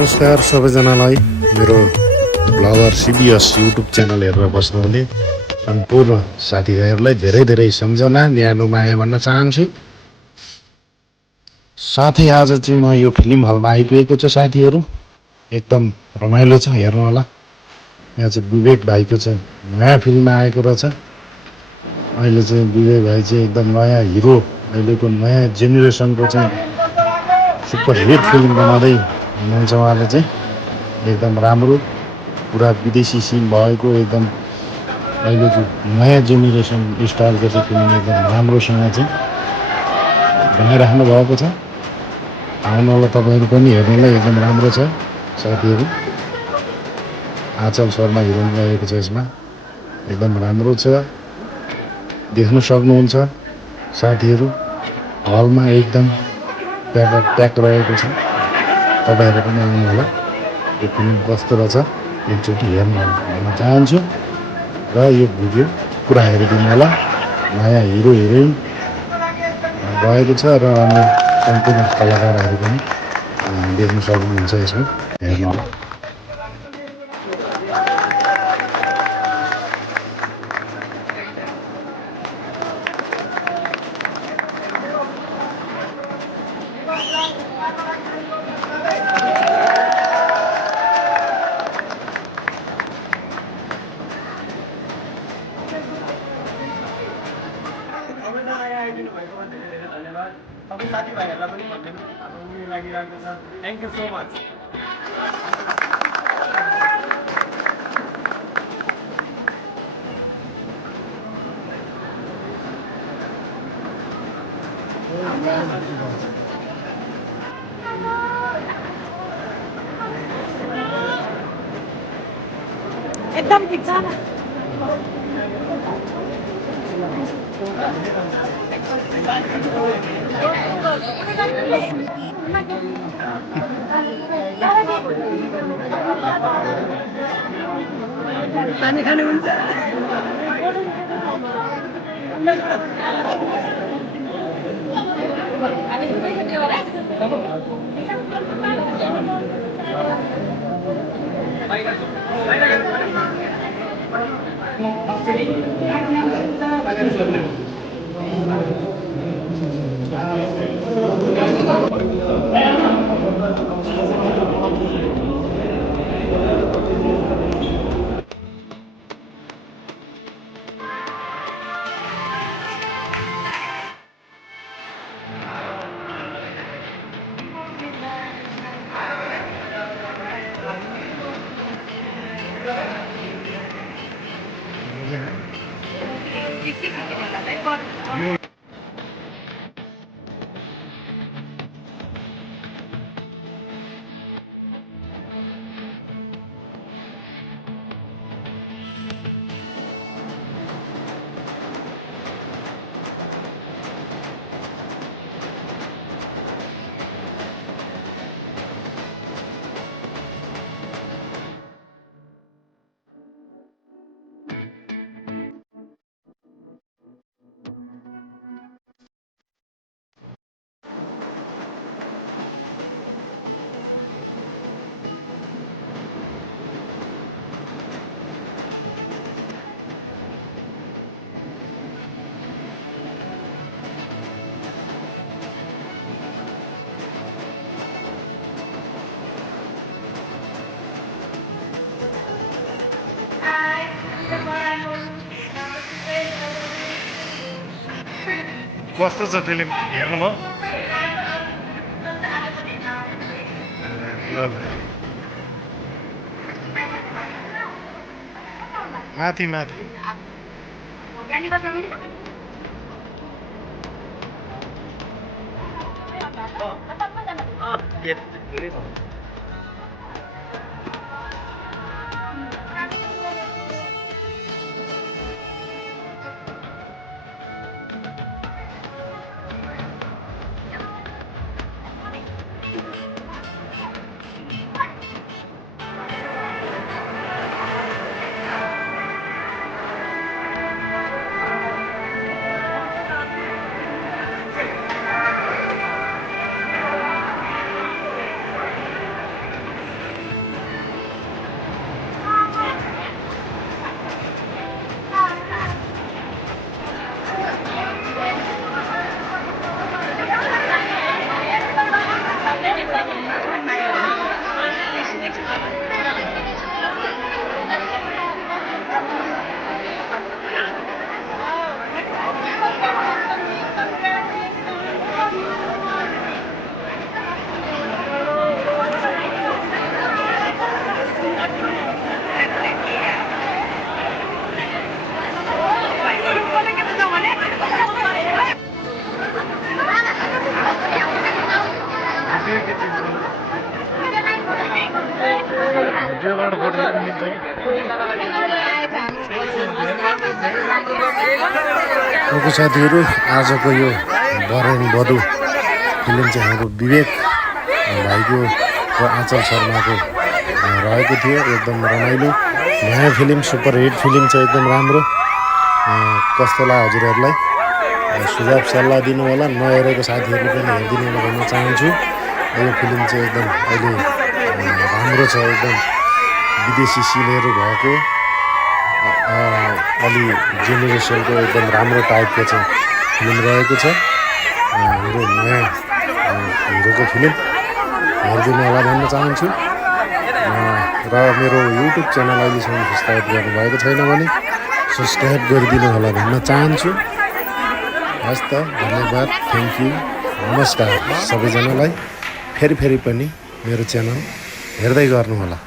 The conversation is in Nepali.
नमस्कार सबैजनालाई मेरो ब्लगर सिबिएस युट्युब च्यानल हेरेर बस्नुहुने सम्पूर्ण साथीभाइहरूलाई धेरै धेरै सम्झना न्यानो माया भन्न चाहन्छु। साथै आज चाहिँ म यो फिल्म हलमा आइपुगेको छु साथीहरू। एकदम रमाइलो छ, हेर्नु होला। यहाँ चाहिँ विवेक भाइको चाहिँ नयाँ फिल्म आएको रहेछ। अहिले चाहिँ विवेक भाइ चाहिँ एकदम नयाँ हिरो, अहिलेको नयाँ जेनेरेसनको चाहिँ सुपर हिट फिल्म बनाउँदै हुनुहुन्छ उहाँले चाहिँ। एकदम राम्रो, पुरा विदेशी सिन भएको, एकदम अहिलेको नयाँ जेनेरेसन स्टाइलको चाहिँ फिल्म एकदम राम्रोसँग चाहिँ बनाइराख्नु भएको छ। आउनु होला तपाईँहरू पनि हेर्नुलाई, एकदम राम्रो छ साथीहरू। आचल शर्मा हिरोइन रहेको छ यसमा, एकदम राम्रो छ, देख्न सक्नुहुन्छ साथीहरू। हलमा एकदम प्याक रहेको छ, तपाईँहरू पनि आउनु होला। यो फिल्म कस्तो रहेछ एकचोटि हेर्नु भन्न चाहन्छु र यो भिडियो पुरा हेरिदिनु होला। नयाँ हिरो हिरोइन रहेको छ र अन्य सम्पूर्ण कलाकारहरू पनि देख्न सक्नुहुन्छ यसमा, हेर्नु होला। Thank you so much. एकदम ठिक छ। पानी खानुहुन्छ? कस्तो छ फिल्म, हेर्नु भयो? माथि माथि भिडियोबाट फोटो खिच्न मिल्छ कि साथीहरू आजको यो बरेन बधु फिल्म चाहिँ हाम्रो विवेक भाइको र आँचल शर्माको रहेको थियो एकदम रमाइलो नयाँ फिल्म सुपर हिट फिल्म छ एकदम राम्रो कस्तो लाग्यो हजुरहरूलाई सुझाव सल्लाह दिनु होला नहेरेको साथीहरूले पनि हेरिदिनु होला भन्न चाहन्छु यो फिल्म चाहिँ एकदम अहिले राम्रो छ एकदम विदेशी सिनहरू भएको अलि जेनेरेसनको एकदम राम्रो टाइपको चाहिँ फिल्म रहेको छ हाम्रो नयाँ हिरोको फिल्म हेरिदिनु होला भन्न चाहन्छु र मेरो युट्युब च्यानल अहिलेसम्म सब्सक्राइब गर्नुभएको छैन भने सब्सक्राइब गरिदिनु होला भन्न चाहन्छु हस् त धन्यवाद थ्याङ्क यू नमस्कार सबैजनालाई फेरि पनि मेरो च्यानल हेर्दै गर्नुहोला